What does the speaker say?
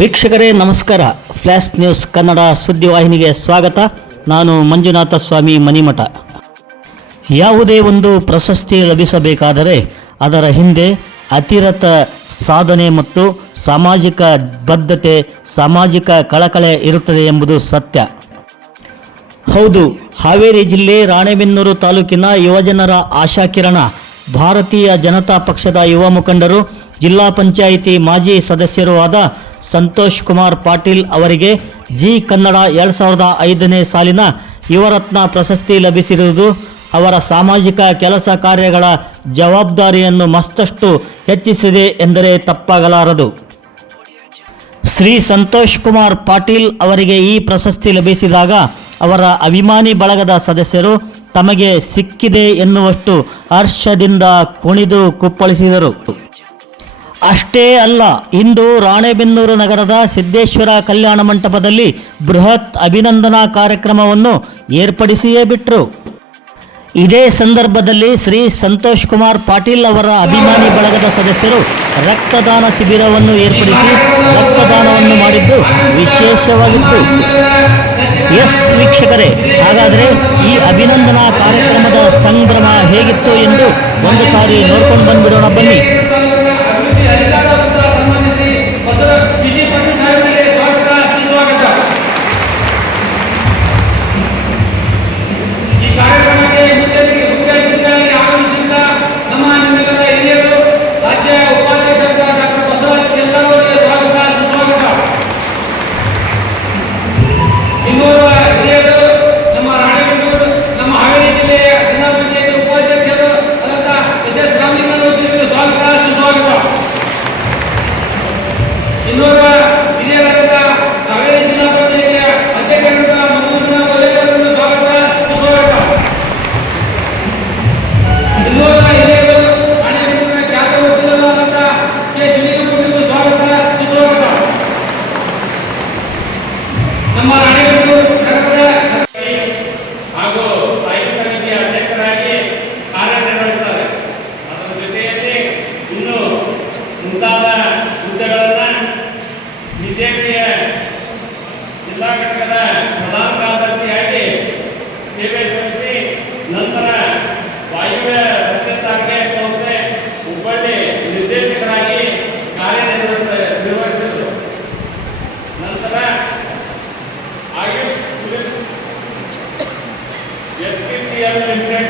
ವೀಕ್ಷಕರೇ, ನಮಸ್ಕಾರ. Flash news Kannada ಸುದ್ದಿವಾಹಿನಿಗೆ ಸ್ವಾಗತ. ನಾನು ಮಂಜುನಾಥ ಸ್ವಾಮಿ ಮನಿಮಠ ಯಾವುದೇ ಒಂದು ಪ್ರಶಸ್ತಿ ಲಭಿಸಬೇಕಾದರೆ ಅದರ ಹಿಂದೆ ಅತಿರತ ಸಾಧನೆ ಮತ್ತು ಸಾಮಾಜಿಕ ಬದ್ಧತೆ, ಸಾಮಾಜಿಕ ಕಳಕಳೆ ಇರುತ್ತದೆ ಎಂಬುದು ಸತ್ಯ. ಹೌದು, ಹಾವೇರಿ ಜಿಲ್ಲೆ ರಾಣೆಬೆನ್ನೂರು ತಾಲೂಕಿನ ಯುವಜನರ ಆಶಾಕಿರಣ. ಭಾರತೀಯ ಜನತಾ ಪಕ್ಷದ ಯುವ ಮುಖಂಡರು, ಜಿಲ್ಲಾ ಪಂಚಾಯಿತಿ ಮಾಜಿ ಸದಸ್ಯರೂ ಆದ ಸಂತೋಷ್ ಕುಮಾರ್ ಪಾಟೀಲ್ ಅವರಿಗೆ ಜಿ ಕನ್ನಡ ಎರಡು ಸಾವಿರದ ಐದನೇ ಸಾಲಿನ ಯುವರತ್ನ ಪ್ರಶಸ್ತಿ ಲಭಿಸಿರುವುದು ಅವರ ಸಾಮಾಜಿಕ ಕೆಲಸ ಕಾರ್ಯಗಳ ಜವಾಬ್ದಾರಿಯನ್ನು ಮತ್ತಷ್ಟು ಹೆಚ್ಚಿಸಿದೆ ಎಂದರೆ ತಪ್ಪಾಗಲಾರದು. ಶ್ರೀ ಸಂತೋಷ್ ಕುಮಾರ್ ಪಾಟೀಲ್ ಅವರಿಗೆ ಈ ಪ್ರಶಸ್ತಿ ಲಭಿಸಿದಾಗ ಅವರ ಅಭಿಮಾನಿ ಬಳಗದ ಸದಸ್ಯರು ತಮಗೆ ಸಿಕ್ಕಿದೆ ಎನ್ನುವಷ್ಟು ಹರ್ಷದಿಂದ ಕುಣಿದು ಕುಪ್ಪಳಿಸಿದರು. ಅಷ್ಟೇ ಅಲ್ಲ, ಇಂದು ರಾಣೆಬೆನ್ನೂರು ನಗರದ ಸಿದ್ದೇಶ್ವರ ಕಲ್ಯಾಣ ಮಂಟಪದಲ್ಲಿ ಬೃಹತ್ ಅಭಿನಂದನಾ ಕಾರ್ಯಕ್ರಮವನ್ನು ಏರ್ಪಡಿಸಿಯೇ ಬಿಟ್ಟರು ಇದೇ ಸಂದರ್ಭದಲ್ಲಿ ಶ್ರೀ ಸಂತೋಷ್ ಕುಮಾರ್ ಪಾಟೀಲ್ ಅವರ ಅಭಿಮಾನಿ ಬಳಗದ ಸದಸ್ಯರು ರಕ್ತದಾನ ಶಿಬಿರವನ್ನು ಏರ್ಪಡಿಸಿ ರಕ್ತದಾನವನ್ನು ಮಾಡಿದ್ದು ವಿಶೇಷವಾಗಿತ್ತು. ಎಸ್ ವೀಕ್ಷಕರೇ ಹಾಗಾದರೆ ಈ ಅಭಿನಂದನಾ ಕಾರ್ಯಕ್ರಮದ ಸಂಭ್ರಮ ಹೇಗಿತ್ತು ಎಂದು ಒಂದು ಸಾರಿ ನೋಡ್ಕೊಂಡು ಬಂದ್ಬಿಡೋಣ ಬನ್ನಿ. ನಮ್ಮ ರಾಣೆಬೆನ್ನೂರು ನಗರದ ಹಾಗೂ ಸ್ಥಾಯಿ ಸಮಿತಿಯ ಅಧ್ಯಕ್ಷರಾಗಿ ಕಾರ್ಯನಿರ್ವಹಿಸ್ತಾರೆ ಅದರ ಜೊತೆಯಲ್ಲಿ ಇನ್ನೂ ಮುಂತಾದ ಹುದ್ದೆಗಳನ್ನು ಬಿಜೆಪಿಯ ಜಿಲ್ಲಾ ಘಟಕದ Thank.